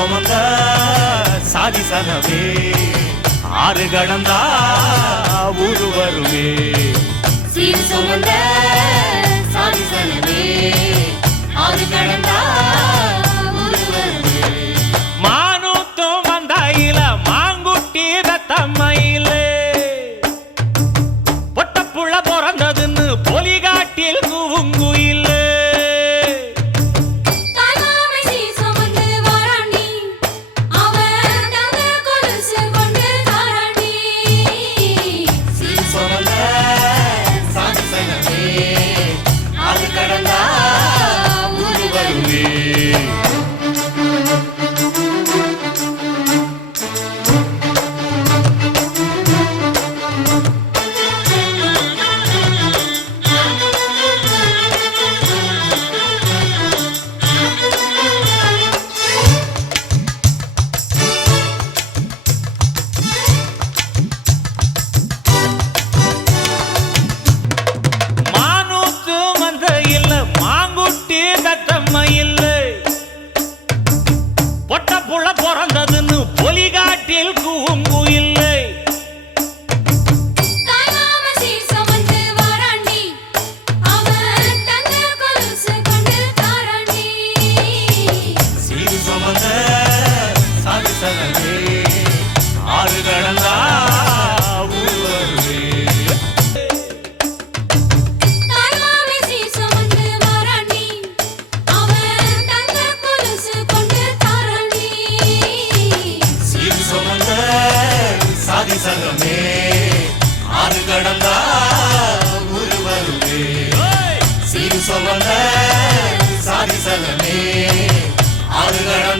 சுமந்த சாதி சனமே ஆறு கடந்தா ஊரு வருமே சீர் சுமந்த சாதி சனமே ஆறு கடந்தா ஊரு வருமே மானூத்தும் வந்தாயில மாங்குட்டி தத்தம்மையிலே பொட்டப்புள்ள பிறந்ததுன்னு பொலிகாட்டில் கூவுங்குயிலே பொட்டப்புள்ள பிறந்ததுன்னு பொலிகாட்டில் கூவுங்குயில்லை சீர் சுமந்த சாதி சனமே ஆறு கடந்தா ஊரு வருமே சாதி சங்கமே ஆறு கடந்தா ஊரு வருமே சீர் சுமந்த சாதி சங்கமே ஆறு கடந்தா